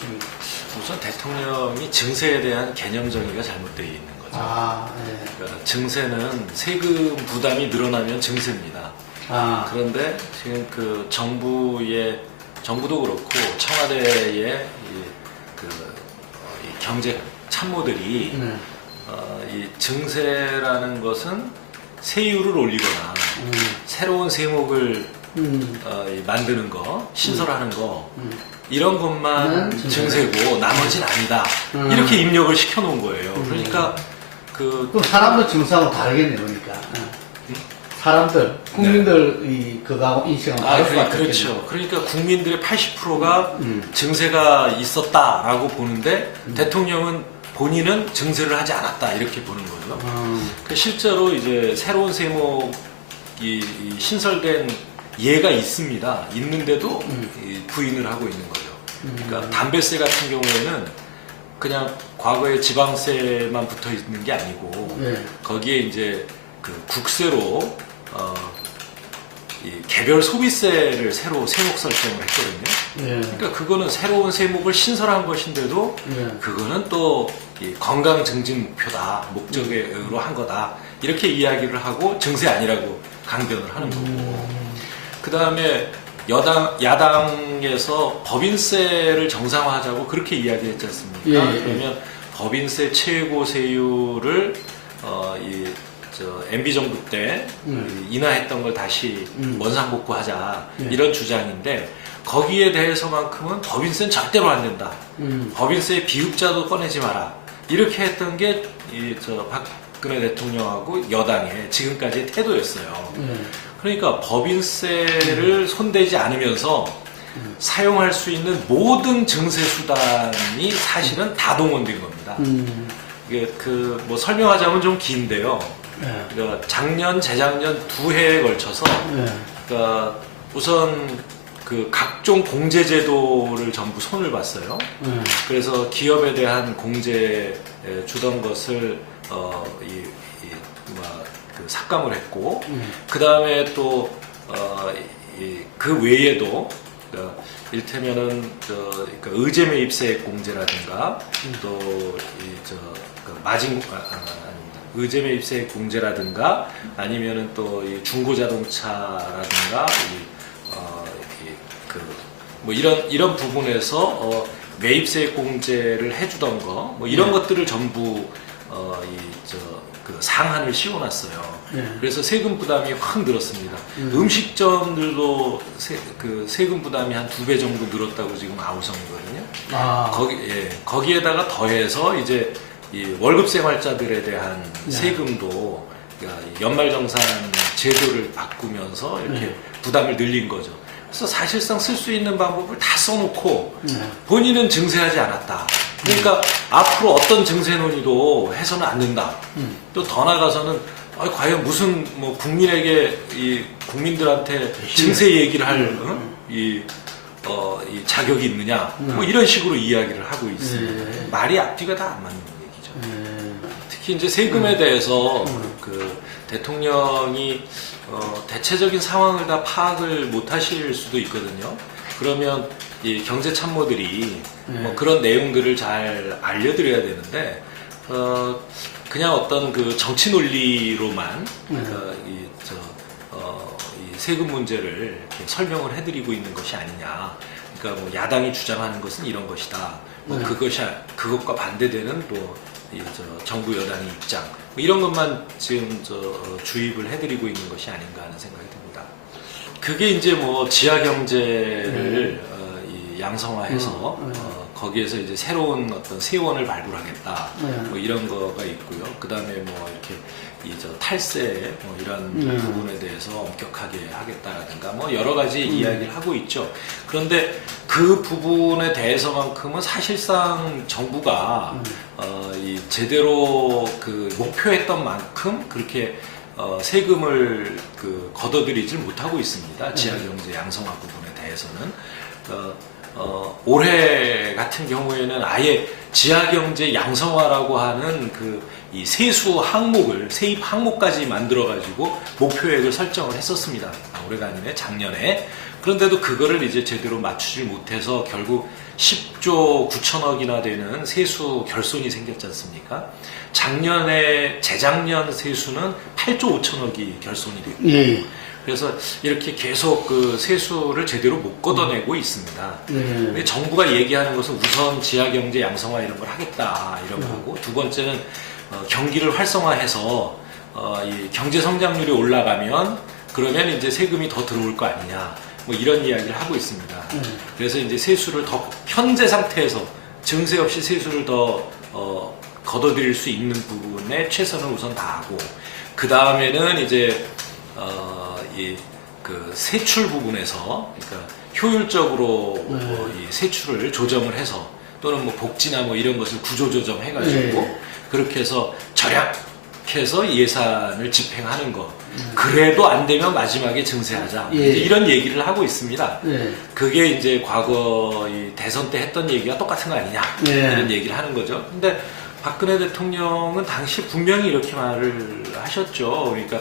중입니다. 우선 대통령이 증세에 대한 개념 정의가 잘못되어 있는 거죠. 네. 그러니까 증세는 세금 부담이 늘어나면 증세입니다. 그런데 지금 그 정부도 그렇고 청와대의 이 경제 참모들이 이 증세라는 것은 세율을 올리거나 새로운 세목을 만드는 거, 신설하는 거 이런 것만 증세고 나머지는 아니다. 이렇게 입력을 시켜놓은 거예요. 그러니까 그럼 사람들 증세하고 다르겠네요, 그러니까. 사람들, 국민들 그거하고 인식하고 다를 것 같아요. 그렇죠. 그러니까 국민들의 80%가 증세가 있었다라고 보는데 대통령은 본인은 증세를 하지 않았다 이렇게 보는 거죠. 그러니까 실제로 이제 새로운 세목이 신설된 예가 있습니다. 있는데도 부인을 하고 있는 거죠. 그러니까 담배세 같은 경우에는 그냥 과거에 지방세만 붙어 있는 게 아니고 거기에 이제 그 국세로 이 개별 소비세를 새로 세목 설정을 했거든요. 그러니까 그거는 새로운 세목을 신설한 것인데도 그거는 또 이 건강 증진 목표다, 목적으로 한 거다 이렇게 이야기를 하고 증세 아니라고 강변을 하는 거고. 그 다음에 야당에서 법인세를 정상화하자고 그렇게 이야기했지 않습니까? 그러면 법인세 최고 세율을 MB 정부 때 인하했던 걸 다시 원상복구하자 이런 주장인데 거기에 대해서만큼은 법인세는 절대로 안 된다. 법인세의 비읍자도 꺼내지 마라. 이렇게 했던 게 박근혜 대통령하고 여당의 지금까지의 태도였어요. 그러니까 법인세를 손대지 않으면서 사용할 수 있는 모든 증세 수단이 사실은 다 동원된 겁니다. 이게 뭐 설명하자면 좀 긴데요. 그러니까 작년, 재작년 두 해에 걸쳐서 그러니까 우선 그 각종 공제 제도를 전부 손을 봤어요. 그래서 기업에 대한 공제 주던 것을 삭감을 했고, 그 다음에 또 그 외에도 일테면은 그러니까 의제 매입세액 공제라든가 또 의제 매입세액 공제라든가 아니면은 또 이 중고자동차라든가 뭐 이런 부분에서 매입세액 공제를 해주던 거 뭐 이런 것들을 전부 그 상한을 씌워놨어요. 그래서 세금 부담이 확 늘었습니다. 음식점들도 세금 부담이 한 2배 정도 늘었다고 지금 아우성이거든요. 거기에다가 더해서 이제 이 월급생활자들에 대한 세금도 그러니까 연말정산 제도를 바꾸면서 이렇게 부담을 늘린 거죠. 그래서 사실상 쓸 수 있는 방법을 다 써놓고 본인은 증세하지 않았다. 그러니까 앞으로 어떤 증세 논의도 해서는 안 된다. 또 더 나가서는 과연 무슨 뭐 국민들한테 증세 얘기를 할 이 자격이 있느냐 뭐 이런 식으로 이야기를 하고 있습니다. 말이 앞뒤가 다 안 맞는 얘기죠. 특히 이제 세금에 대해서 그 대통령이 대체적인 상황을 다 파악을 못 하실 수도 있거든요. 그러면 이 경제 참모들이 뭐 그런 내용들을 잘 알려드려야 되는데 그냥 어떤 그 정치 논리로만 이 세금 문제를 이렇게 설명을 해드리고 있는 것이 아니냐. 그러니까 뭐 야당이 주장하는 것은 이런 것이다. 뭐 그것과 반대되는 뭐 정부 여당의 입장 뭐 이런 것만 지금 주입을 해드리고 있는 것이 아닌가 하는 생각이 듭니다. 그게 이제 뭐 지하 경제를 양성화해서 거기에서 이제 새로운 어떤 세원을 발굴하겠다 뭐 이런 거가 있고요. 그 다음에 뭐 이렇게 탈세 뭐 이런 부분에 대해서 엄격하게 하겠다라든가 뭐 여러 가지 이야기를 하고 있죠. 그런데 그 부분에 대해서만큼은 사실상 정부가 제대로 그 목표했던 만큼 그렇게 세금을 걷어들이질 못하고 있습니다. 지하경제 양성화 부분에 대해서는. 올해 같은 경우에는 아예 지하경제 양성화라고 하는 이 세수 항목을 세입 항목까지 만들어 가지고 목표액을 설정을 했었습니다. 올해가 아니네 작년에. 그런데도 그거를 이제 제대로 맞추질 못해서 결국 10조 9천억이나 되는 세수 결손이 생겼지 않습니까? 재작년 세수는 8조 5천억이 결손이 됐고, 예. 그래서 이렇게 계속 그 세수를 제대로 못 걷어내고 있습니다. 근데 정부가 얘기하는 것은 우선 지하경제 양성화 이런 걸 하겠다 이런 거고, 두 번째는 경기를 활성화해서 이 경제 성장률이 올라가면 그러면 이제 세금이 더 들어올 거 아니냐, 뭐 이런 이야기를 하고 있습니다. 그래서 이제 세수를 더 현재 상태에서 증세 없이 세수를 더 걷어들일 수 있는 부분에 최선을 우선 다하고, 그 다음에는 이제 이 그 세출 부분에서 그러니까 효율적으로 이 세출을 조정을 해서, 또는 뭐 복지나 뭐 이런 것을 구조조정 해가지고 그렇게 해서 절약해서 예산을 집행하는 거. 그래도 안 되면 마지막에 증세하자. 이런 얘기를 하고 있습니다. 그게 이제 과거 이 대선 때 했던 얘기가 똑같은 거 아니냐, 이런 얘기를 하는 거죠. 근데 박근혜 대통령은 당시 분명히 이렇게 말을 하셨죠. 그러니까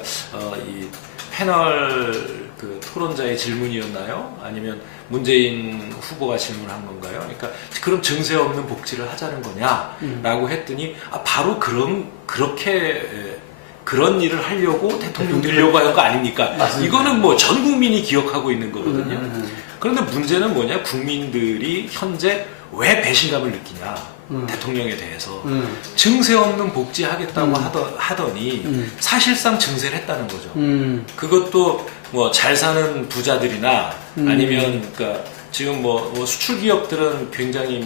이 패널 그 토론자의 질문이었나요? 아니면 문재인 후보가 질문한 건가요? 그러니까 그럼 증세 없는 복지를 하자는 거냐라고 했더니 바로 그런 일을 하려고 대통령 되려고 한 거 아닙니까? 맞습니다. 이거는 뭐 전 국민이 기억하고 있는 거거든요. 그런데 문제는 뭐냐? 국민들이 현재 왜 배신감을 느끼냐? 대통령에 대해서 증세 없는 복지 하겠다고 하더니 사실상 증세를 했다는 거죠. 그것도 뭐 잘 사는 부자들이나 아니면 그러니까 지금 뭐 수출 기업들은 굉장히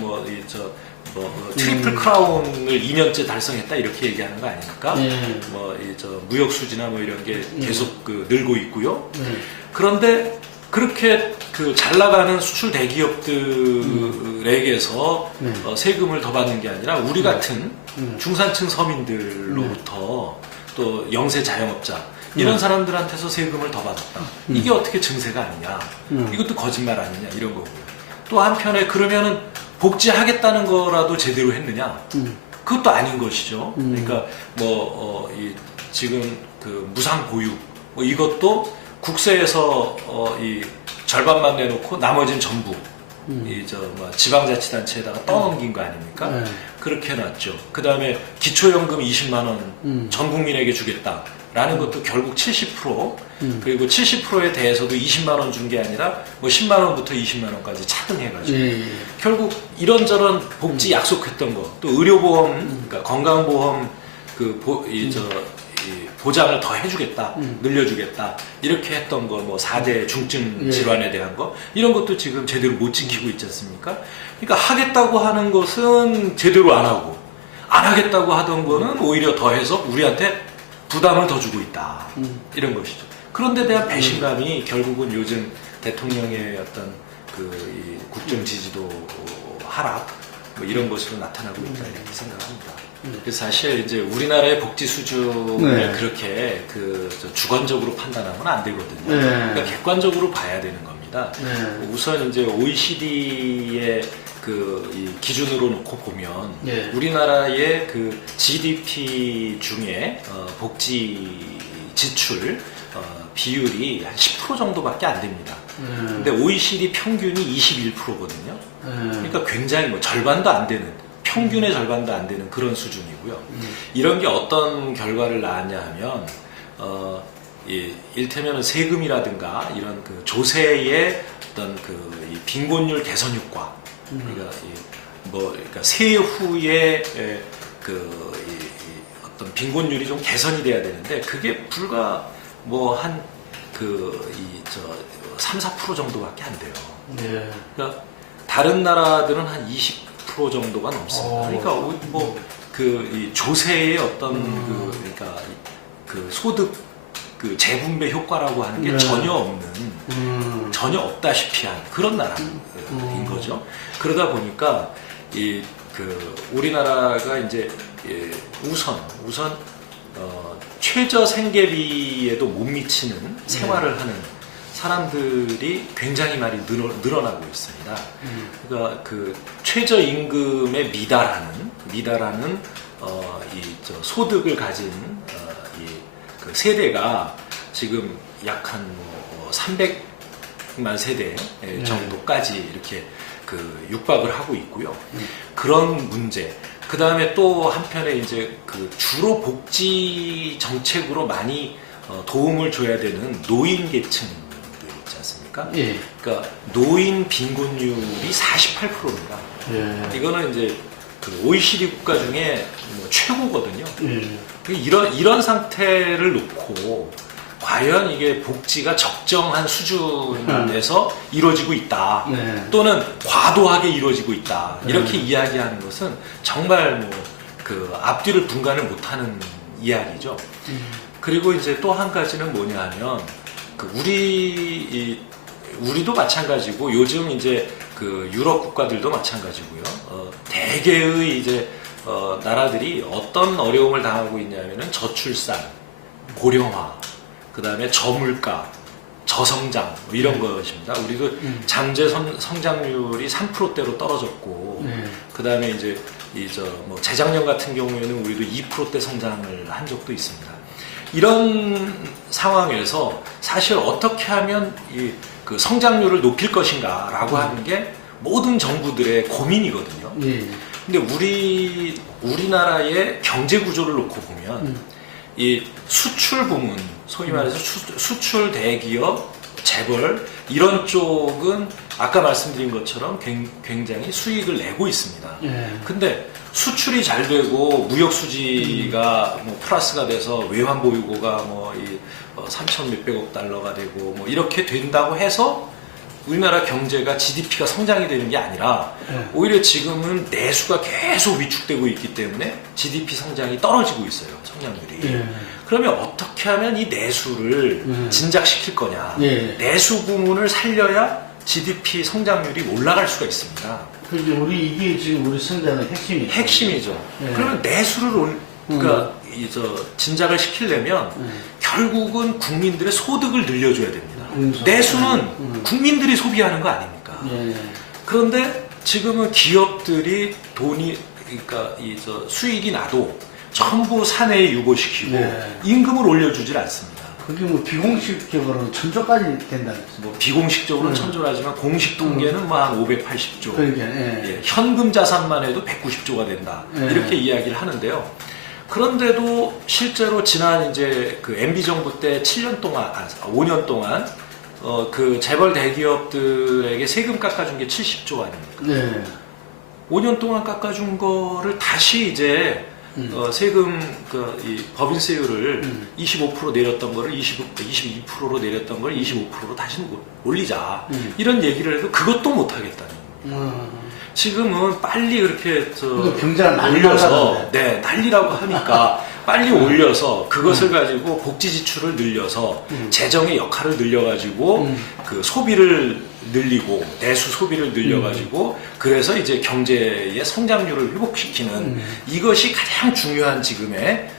트리플 크라운을 2년째 달성했다 이렇게 얘기하는 거 아닙니까? 무역 수지나 뭐 이런 게 계속 늘고 있고요. 그런데 그렇게 잘 나가는 수출 대기업들에게서 세금을 더 받는 게 아니라 우리 같은 중산층 서민들로부터 또 영세 자영업자 이런 사람들한테서 세금을 더 받았다. 이게 어떻게 증세가 아니냐? 이것도 거짓말 아니냐? 이런 거고요. 또 한편에 그러면은 복지하겠다는 거라도 제대로 했느냐? 그것도 아닌 것이죠. 그러니까 지금 그 무상 보육 이것도 국세에서 이 절반만 내놓고 나머지는 전부 지방자치단체에다가 떠넘긴 거 아닙니까? 그렇게 해놨죠. 그 다음에 기초연금 20만 원 전 국민에게 주겠다라는 것도 결국 70%, 그리고 70%에 대해서도 20만 원 준 게 아니라 10만 원부터 20만 원까지 차등해가지고 결국 이런저런 복지 약속했던 거, 또 의료보험, 그러니까 건강보험 보장을 더 해주겠다, 늘려주겠다, 이렇게 했던 거, 4대 중증 질환에 대한 거, 이런 것도 지금 제대로 못 지키고 있지 않습니까? 그러니까 하겠다고 하는 것은 제대로 안 하고, 안 하겠다고 하던 거는 오히려 더해서 우리한테 부담을 더 주고 있다. 이런 것이죠. 그런데 대한 배신감이 결국은 요즘 대통령의 어떤 이 국정 지지도 하락, 이런 것으로 나타나고 있다, 이렇게 생각합니다. 그래서 사실 이제 우리나라의 복지 수준을 그렇게 주관적으로 판단하면 안 되거든요. 그러니까 객관적으로 봐야 되는 겁니다. 우선 이제 OECD의 이 기준으로 놓고 보면 우리나라의 GDP 중에 복지 지출 비율이 한 10% 정도밖에 안 됩니다. 근데 OECD 평균이 21%거든요. 그러니까 굉장히 절반도 안 되는, 평균의 절반도 안 되는 그런 수준이고요. 이런 게 어떤 결과를 낳았냐 하면, 일테면 세금이라든가 이런 조세의 어떤 이 빈곤율 개선 효과, 그러니까 세후에 어떤 빈곤율이 좀 개선이 돼야 되는데, 그게 불과 한 3, 4% 정도밖에 안 돼요. 그러니까 다른 나라들은 한 20% 정도가 넘습니다. 그러니까 이 조세의 어떤 그러니까 소득 재분배 효과라고 하는 게 전혀 없는, 전혀 없다시피 한 그런 나라인 거죠. 그러다 보니까 우리나라가 이제 우선 최저 생계비에도 못 미치는 생활을 하는 사람들이 굉장히 많이 늘어나고 있습니다. 그러니까 최저 임금에 미달하는 소득을 가진 세대가 지금 약 한 200만 세대 정도까지 이렇게 그 육박을 하고 있고요. 그런 문제. 그 다음에 또 한편에 이제 그 주로 복지 정책으로 많이 도움을 줘야 되는 노인 계층들 있지 않습니까? 예. 그러니까 노인 빈곤율이 48%입니다. 예. 이거는 이제 그 OECD 국가 중에 뭐 최고거든요. 예. 이런 상태를 놓고 과연 이게 복지가 적정한 수준에서 이루어지고 있다. 네. 또는 과도하게 이루어지고 있다. 이렇게 이야기하는 것은 정말 뭐 그 앞뒤를 분간을 못하는 이야기죠. 그리고 이제 또 한 가지는 뭐냐 하면 그 우리도 마찬가지고 요즘 이제 그 유럽 국가들도 마찬가지고요. 대개의 이제 나라들이 어떤 어려움을 당하고 있냐면은 저출산, 고령화, 그 다음에 저물가, 저성장 뭐 이런 것입니다. 우리도 잠재 성장률이 3%대로 떨어졌고, 그 다음에 이제 뭐 재작년 같은 경우에는 우리도 2%대 성장을 한 적도 있습니다. 이런 상황에서 사실 어떻게 하면 그 성장률을 높일 것인가라고 하는 게 모든 정부들의 고민이거든요. 근데 우리나라의 경제 구조를 놓고 보면 이 수출 부문, 소위 말해서 수출 대기업, 재벌 이런 쪽은 아까 말씀드린 것처럼 굉장히 수익을 내고 있습니다. 근데 수출이 잘 되고 무역 수지가 뭐 플러스가 돼서 외환 보유고가 뭐 3천 몇백억 달러가 되고 뭐 이렇게 된다고 해서 우리나라 경제가 GDP가 성장이 되는 게 아니라 오히려 지금은 내수가 계속 위축되고 있기 때문에 GDP 성장이 떨어지고 있어요. 성장률이. 그러면 어떻게 하면 이 내수를 진작시킬 거냐. 내수 부문을 살려야 GDP 성장률이 올라갈 수가 있습니다. 그러니까 이게 지금 우리 성장의 핵심이죠. 그러면 내수를 그러니까 진작을 시키려면 결국은 국민들의 소득을 늘려줘야 됩니다. 내수는 국민들이 소비하는 거 아닙니까? 그런데 지금은 기업들이 그러니까 수익이 나도 전부 사내에 유보시키고 임금을 올려주질 않습니다. 그게 뭐 비공식적으로는 천조까지 된다는 거죠. 뭐 비공식적으로는 천조라지만 공식 통계는 뭐 한 580조. 그러니까, 현금 자산만 해도 190조가 된다. 이렇게 이야기를 하는데요. 그런데도 실제로 지난 이제 그 MB 정부 때 7년 동안, 5년 동안 그 재벌 대기업들에게 세금 깎아준 게 70조 아닙니까? 5년 동안 깎아준 거를 다시 이제 세금 이 법인세율을 25% 내렸던 거를 22%로 내렸던 걸 25%로 다시 올리자 이런 얘기를 해도 그것도 못 하겠다는 거예요. 지금은 빨리 그렇게 올려서 난리라고 하니까 빨리 올려서 그것을 가지고 복지 지출을 늘려서 재정의 역할을 늘려가지고 그 소비를 늘리고 내수 소비를 늘려가지고 그래서 이제 경제의 성장률을 회복시키는 이것이 가장 중요한 지금의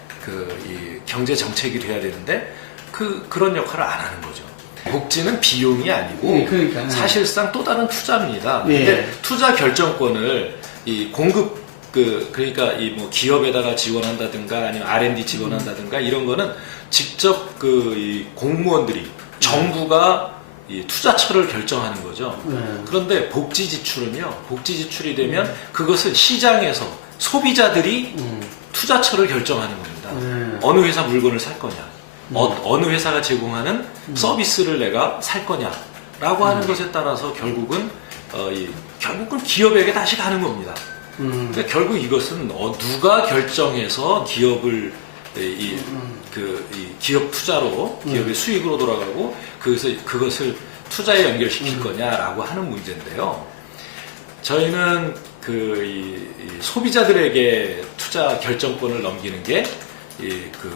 이 경제 정책이 돼야 되는데 그런 역할을 안 하는 거죠. 복지는 비용이 아니고 사실상 또 다른 투자입니다. 근데 투자 결정권을 이 공급 그러니까 뭐 기업에다가 지원한다든가 아니면 R&D 지원한다든가 이런 거는 직접 이 공무원들이 정부가 이 투자처를 결정하는 거죠. 그런데 복지 지출은요. 복지 지출이 되면 그것은 시장에서 소비자들이 투자처를 결정하는 겁니다. 어느 회사 물건을 살 거냐. 어느 회사가 제공하는 서비스를 내가 살 거냐라고 하는 것에 따라서 결국은 기업에게 다시 가는 겁니다. 그러니까 결국 이것은 누가 결정해서 기업을 이 기업 투자로 기업의 수익으로 돌아가고 그것을 투자에 연결시킬 거냐라고 하는 문제인데요. 저희는 이 소비자들에게 투자 결정권을 넘기는 게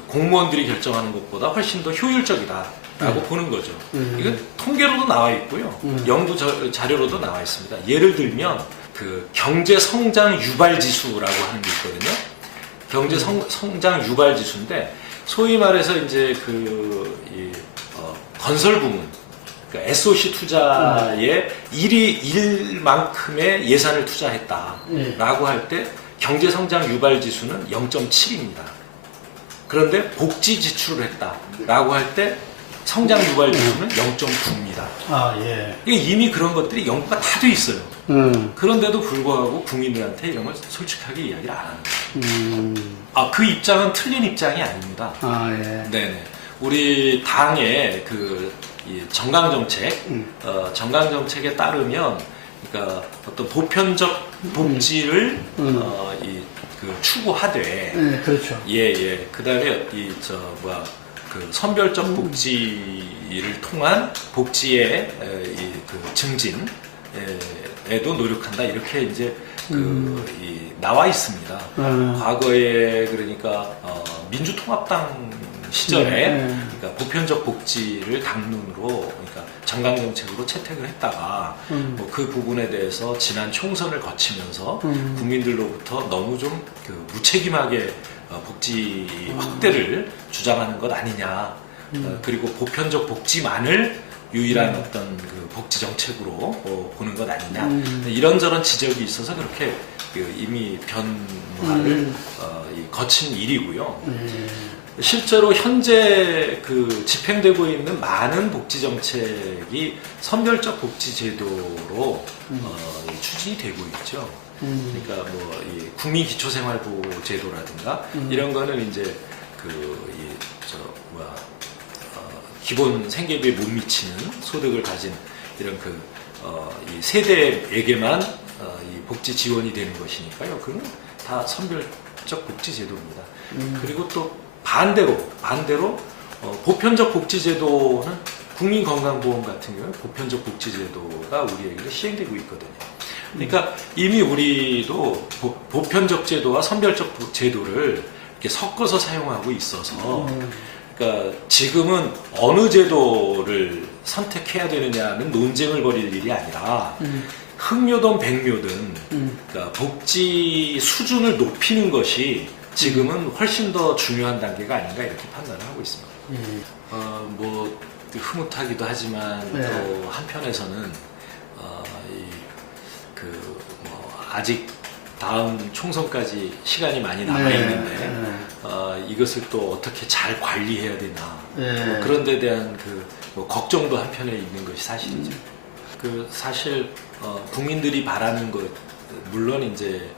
공무원들이 결정하는 것보다 훨씬 더 효율적이다라고 보는 거죠. 이건 통계로도 나와 있고요. 연구 자료로도 나와 있습니다. 예를 들면 경제 성장 유발 지수라고 하는 게 있거든요. 경제 성장 유발 지수인데 소위 말해서 이제 건설 부문, 그러니까 SOC 투자에 일만큼의 예산을 투자했다라고 할 때 경제 성장 유발 지수는 0.7입니다. 그런데 복지 지출을 했다라고 할 때 성장 유발 지수는 0.9입니다. 아, 예. 이미 그런 것들이 연구가 다 돼 있어요. 그런데도 불구하고 국민들한테 이런 걸 솔직하게 이야기를 안 하는 거예요. 그 입장은 틀린 입장이 아닙니다. 아, 예. 네네. 우리 당의 이 정강정책, 정강정책에 따르면, 그러니까 어떤 보편적 복지를 추구하되, 네, 그렇죠. 예. 그 다음에 선별적 복지를 통한 복지의 증진에도 노력한다. 이렇게 이제 나와 있습니다. 과거에 그러니까 민주통합당 시절에 그러니까 보편적 복지를 당론으로 그러니까 정강정책으로 채택을 했다가 그 부분에 대해서 지난 총선을 거치면서 국민들로부터 너무 좀 무책임하게 복지 확대를 주장하는 것 아니냐. 그리고 보편적 복지만을 유일한 어떤 복지 정책으로 보는 것 아니냐. 이런저런 지적이 있어서 그렇게 이미 변화를 거친 일이고요. 실제로 현재 집행되고 있는 많은 복지 정책이 선별적 복지 제도로 추진이 되고 있죠. 그러니까 이 국민기초생활보호 제도라든가 이런 거는 이제 기본 생계비에 못 미치는 소득을 가진 이런 이 세대에게만 이 복지 지원이 되는 것이니까요. 그건 다 선별적 복지 제도입니다. 그리고 또 반대로 보편적 복지 제도는 국민건강보험 같은 경우는 보편적 복지 제도가 우리에게 시행되고 있거든요. 그러니까 이미 우리도 보편적 제도와 선별적 제도를 이렇게 섞어서 사용하고 있어서 그러니까 지금은 어느 제도를 선택해야 되느냐는 논쟁을 벌일 일이 아니라 흑묘든 백묘든 그러니까 복지 수준을 높이는 것이 지금은 훨씬 더 중요한 단계가 아닌가 이렇게 판단을 하고 있습니다. 흐뭇하기도 하지만 또 한편에서는 아직 다음 총선까지 시간이 많이 남아 있는데 이것을 또 어떻게 잘 관리해야 되나 그런 데 대한 걱정도 한편에 있는 것이 사실이죠. 사실 국민들이 바라는 것 물론 이제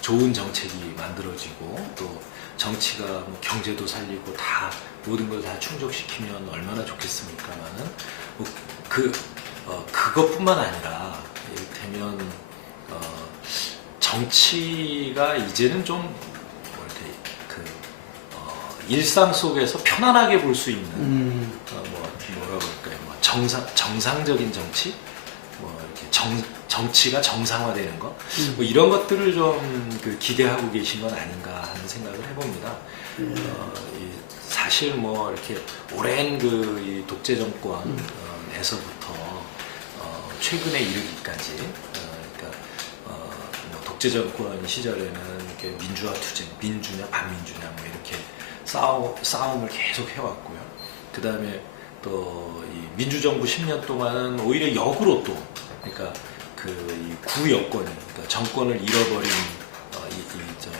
좋은 정책이 만들어지고 또 정치가 경제도 살리고 다 모든 걸 다 충족시키면 얼마나 좋겠습니까만은 그것뿐만 아니라 이를테면 정치가 이제는 좀 일상 속에서 편안하게 볼 수 있는 뭐라 그럴까요? 정상적인 정치, 이렇게 정치가 정상화되는 것, 이런 것들을 좀 기대하고 계신 건 아닌가 하는 생각을 해봅니다. 사실 이렇게 오랜 이 독재 정권에서부터 최근에 이르기까지, 독재 정권 시절에는 이렇게 민주화 투쟁, 민주냐 반민주냐 이렇게 싸움을 계속 해왔고요. 그 다음에 또 이 민주정부 10년 동안은 오히려 역으로 또 그러니까 이 구여권이 그러니까 정권을 잃어버린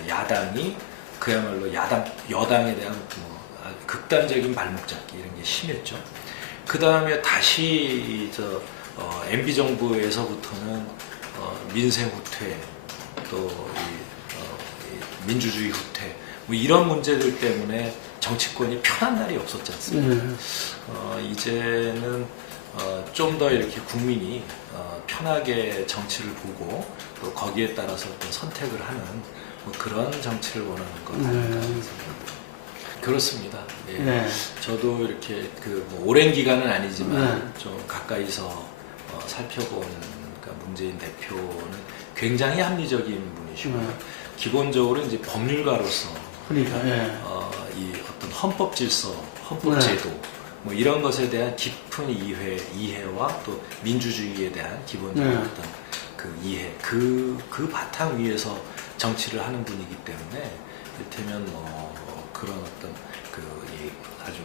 야당이 그야말로 여당에 대한 극단적인 발목 잡기 이런 게 심했죠. 그 다음에 다시 MB 정부에서부터는 민생 후퇴 또 민주주의 후퇴 이런 문제들 때문에 정치권이 편한 날이 없었지 않습니까? 이제는 좀 더 이렇게 국민이 편하게 정치를 보고 또 거기에 따라서 또 선택을 하는 그런 정치를 원하는 것 아닌가 생각합니다. 그렇습니다. 예. 네. 저도 이렇게 오랜 기간은 아니지만 좀 가까이서 살펴본 그러니까 문재인 대표는 굉장히 합리적인 분이시고요. 기본적으로 이제 법률가로서 그러니까 이 어떤 헌법 질서, 헌법 제도 이런 것에 대한 깊은 이해와 또 민주주의에 대한 기본적인 어떤 이해, 그 바탕 위에서 정치를 하는 분이기 때문에 이를테면 그런 어떤 아주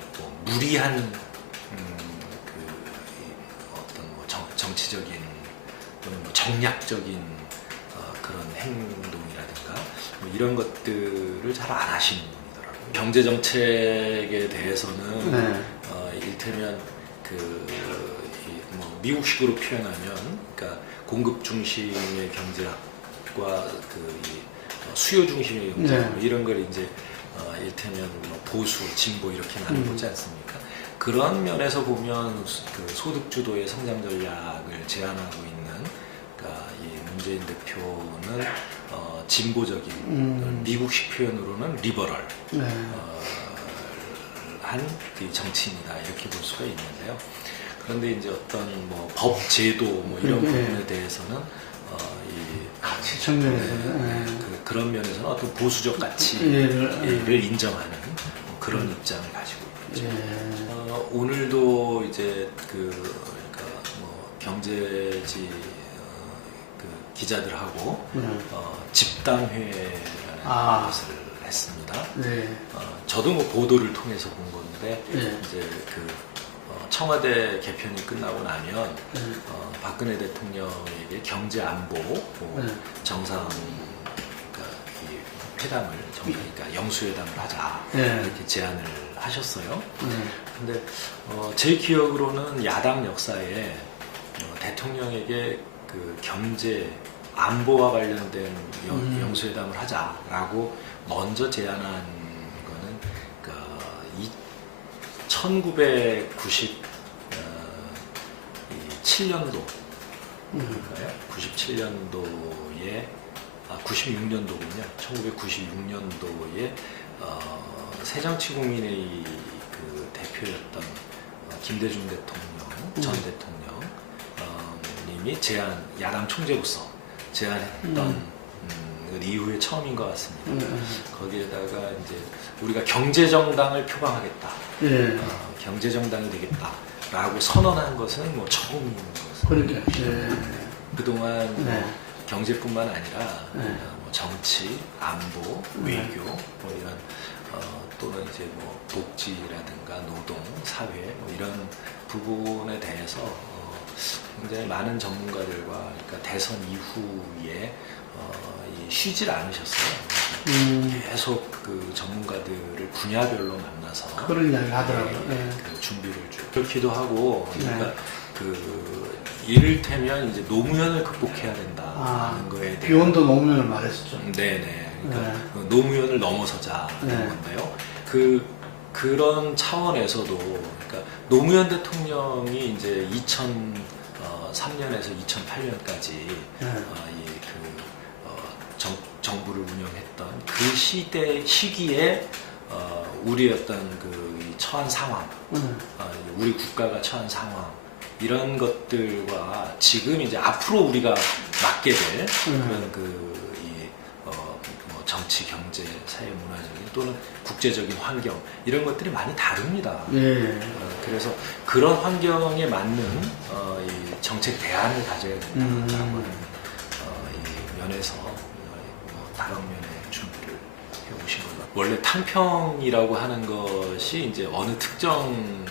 무리한 어떤 정치적인 또는 정략적인 그런 행동이라든가 이런 것들을 잘 안 하시는 분이더라고요. 경제 정책에 대해서는 일테면 뭐 미국식으로 표현하면, 그러니까 공급 중심의 경제학과 수요 중심의 경제학, 뭐 이런 걸 이제 일테면 뭐 보수, 진보 이렇게 나누지 않습니까? 그런 면에서 보면 그 소득주도의 성장 전략을 제안하고 있는, 그러니까 이 문재인 대표는 진보적인, 미국식 표현으로는 리버럴 한 정치인이다, 이렇게 볼 수가 있는데요. 그런데 이제 어떤 뭐 법 제도 뭐 이런 부분에 대해서는 가치 측면에서는 그런 면에서는 어떤 보수적 가치를 인정하는 그런 입장을 가지고 있죠. 오늘도 이제 그러니까 뭐 경제지 기자들하고 집단회라는 것을 했습니다. 저도 뭐 보도를 통해서 본 건데 이제 청와대 개편이 끝나고 나면 박근혜 대통령에게 경제 안보 정상 회담을 그러니까 영수회담을 하자 이렇게 제안을 하셨어요. 근데 제 기억으로는 야당 역사에 대통령에게 그 경제 안보와 관련된 영수회담을 하자라고 먼저 제안한 거는 1997년도 97년도에 96년도군요. 1996년도에 새정치국민회의 그 대표였던 김대중 대통령, 전 대통령님이 야당 총재로서 제안했던 이후에 처음인 것 같습니다. 거기에다가 이제 우리가 경제정당을 표방하겠다, 경제정당이 되겠다라고 선언한 것은 뭐 처음인 것은. 그러니까 그동안 경제뿐만 아니라 뭐 정치, 안보, 외교 뭐 이런 또는 이제 뭐 복지라든가 노동, 사회 뭐 이런 부분에 대해서 굉장히 많은 전문가들과, 그러니까 대선 이후에 쉬질 않으셨어요. 계속 그 전문가들을 분야별로 만나서 그런 이야기를 하더라고요. 그 준비를 그렇기도 하고, 그러니까 이를테면 이제 노무현을 극복해야 된다는 거에 대한 비욘드 노무현을 말했었죠. 네네. 그러니까 노무현을 넘어서자는 건데요. 그런 차원에서도, 그러니까 노무현 대통령이 이제 2003년에서 2008년까지 정부를 운영했던 그 시기에 우리 어떤 처한 상황, 우리 국가가 처한 상황, 이런 것들과 지금 이제 앞으로 우리가 맡게 될 그런 뭐 정치, 경제, 사회, 문화적인 또는 국제적인 환경, 이런 것들이 많이 다릅니다. 그래서 그런 환경에 맞는 이 정책 대안을 가져야 된다고 하는 이 면에서 다른 면의 준비를 해오신 거죠. 원래 탕평이라고 하는 것이 이제 어느 특정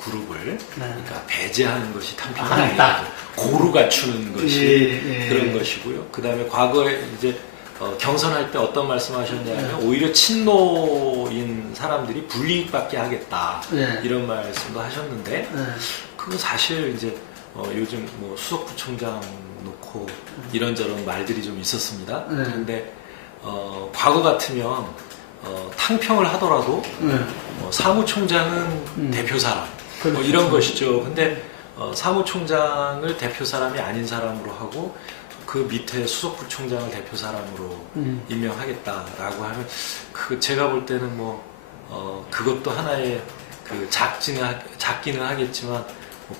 그룹을 그러니까 배제하는 것이 탕평이 아니라 고루 갖추는 것이 그런 것이고요. 그 다음에 과거에 이제 경선할 때 어떤 말씀하셨냐면 오히려 친노인 사람들이 불이익받게 하겠다, 이런 말씀도 하셨는데 그거 사실 이제 요즘 뭐 수석부총장 놓고 이런저런 말들이 좀 있었습니다. 그런데 과거 같으면 탕평을 하더라도 사무총장은 대표 사람 뭐 이런 것이죠. 근데 사무총장을 대표 사람이 아닌 사람으로 하고 그 밑에 수석부총장을 대표 사람으로 임명하겠다라고 하면 제가 볼 때는 그것도 하나의 작기는 하겠지만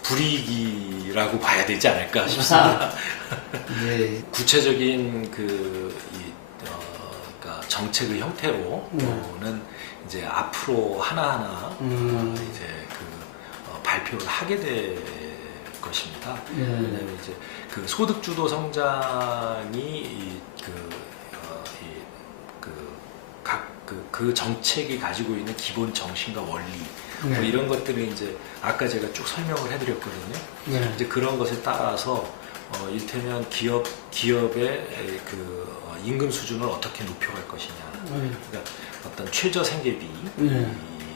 불이익이라고 봐야 되지 않을까 싶습니다. 구체적인 그러니까 정책의 형태로는 이제 앞으로 하나하나 이제 발표를 하게 될 것입니다. 왜냐하면 이제 소득주도 성장이 그 정책이 가지고 있는 기본 정신과 원리 뭐 이런 것들은 이제 아까 제가 쭉 설명을 해드렸거든요. 이제 그런 것에 따라서 이를테면 기업의 임금 수준을 어떻게 높여갈 것이냐, 그러니까 어떤 최저 생계비를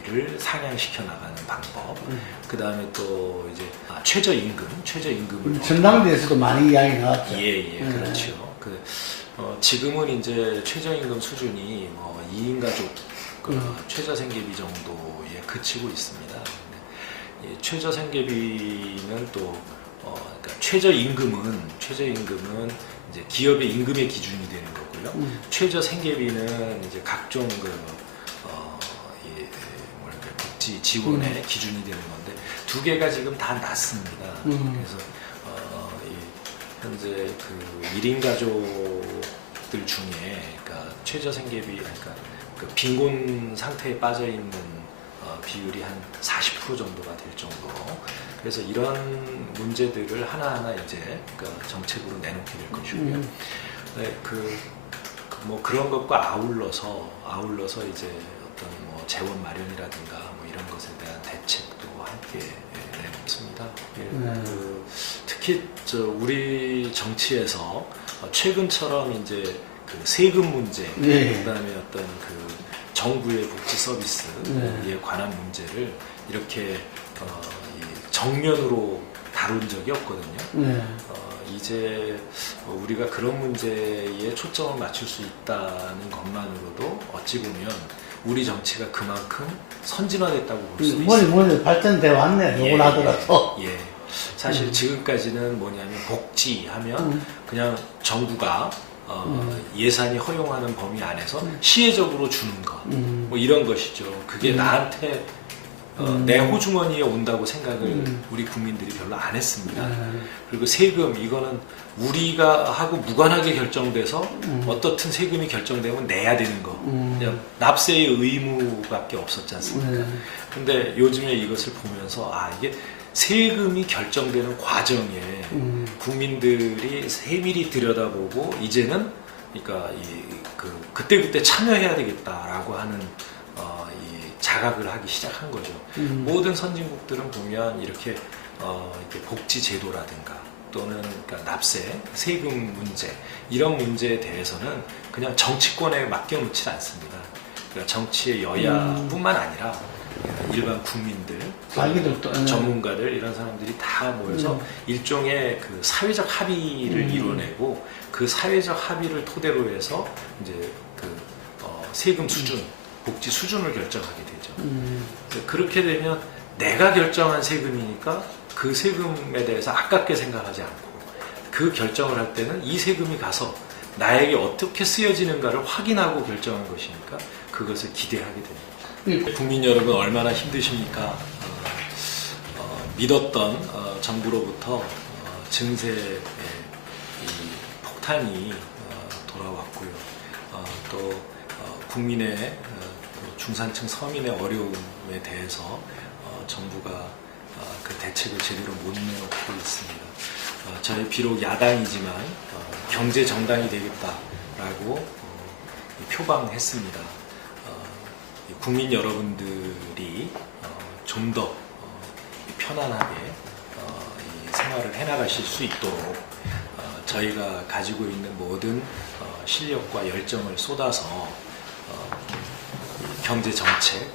임금을 상향시켜 나가는 방법. 그 다음에 또 이제 최저임금을 전당대에서도 많이 이야기 나왔죠. 예, 그렇죠. 지금은 이제 최저임금 수준이 뭐 2인 가족 최저생계비 정도에 그치고 있습니다. 근데 이 최저생계비는 또 그러니까 최저임금은 이제 기업의 임금의 기준이 되는 거고요. 최저생계비는 이제 각종 복지 지원의 기준이 되는 건데 두 개가 지금 다 낮습니다. 그래서 현재 그 1인 가족들 중에 그러니까 최저생계비 그러니까 그 빈곤 상태에 빠져 있는 비율이 한 40% 정도가 될 정도로 그래서 이런 문제들을 하나하나 이제 정책으로 내놓게 될 것이고요. 네, 뭐 그런 것과 아울러서 이제 어떤 뭐 재원 마련이라든가 뭐 이런 것에 대한 대책도 함께 내놓습니다. 특히 우리 정치에서 최근처럼 이제 그 세금 문제, 그다음에 어떤 그 정부의 복지 서비스에 관한 문제를 이렇게 정면으로 다룬 적이 없거든요. 이제 우리가 그런 문제에 초점을 맞출 수 있다는 것만으로도 어찌 보면 우리 정치가 그만큼 선진화됐다고 볼 수 있습니다. 뭐니 발전돼 왔네. 요걸 하더라도. 사실 지금까지는 뭐냐면 복지하면 그냥 정부가 예산이 허용하는 범위 안에서 시혜적으로 주는 것, 뭐 이런 것이죠. 그게 나한테 내 호주머니에 온다고 생각을 우리 국민들이 별로 안 했습니다. 그리고 세금 이거는 우리가 하고 무관하게 결정돼서 어떻든 세금이 결정되면 내야 되는 거, 그냥 납세의 의무밖에 없었지 않습니까? 근데 요즘에 이것을 보면서 이게 세금이 결정되는 과정에 국민들이 세밀히 들여다보고 이제는 그러니까 그때 참여해야 되겠다라고 하는 이 자각을 하기 시작한 거죠. 모든 선진국들은 보면 이렇게 복지 제도라든가 또는 그러니까 납세, 세금 문제 이런 문제에 대해서는 그냥 정치권에 맡겨놓지 않습니다. 그러니까 정치의 여야뿐만 아니라 일반 국민들, 전문가들 이런 사람들이 다 모여서 일종의 그 사회적 합의를 이뤄내고 그 사회적 합의를 토대로 해서 이제 세금 수준, 복지 수준을 결정하게 되죠. 그렇게 되면 내가 결정한 세금이니까 그 세금에 대해서 아깝게 생각하지 않고 그 결정을 할 때는 이 세금이 가서 나에게 어떻게 쓰여지는가를 확인하고 결정한 것이니까 그것을 기대하게 됩니다. 국민 여러분 얼마나 힘드십니까? 믿었던 정부로부터 증세의 폭탄이 돌아왔고요. 또 국민의 중산층 서민의 어려움에 대해서 정부가 그 대책을 제대로 못 내놓고 있습니다. 저희 비록 야당이지만 경제 정당이 되겠다라고 표방했습니다. 국민 여러분들이 좀 더 편안하게 이 생활을 해나가실 수 있도록 저희가 가지고 있는 모든 실력과 열정을 쏟아서 경제 정책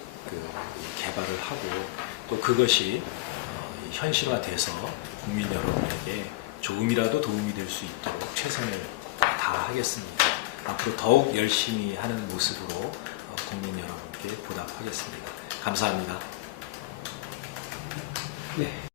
개발을 하고 또 그것이 현실화돼서 국민 여러분에게 조금이라도 도움이 될 수 있도록 최선을 다하겠습니다. 앞으로 더욱 열심히 하는 모습으로 국민 여러분께 보답하겠습니다. 감사합니다. 네.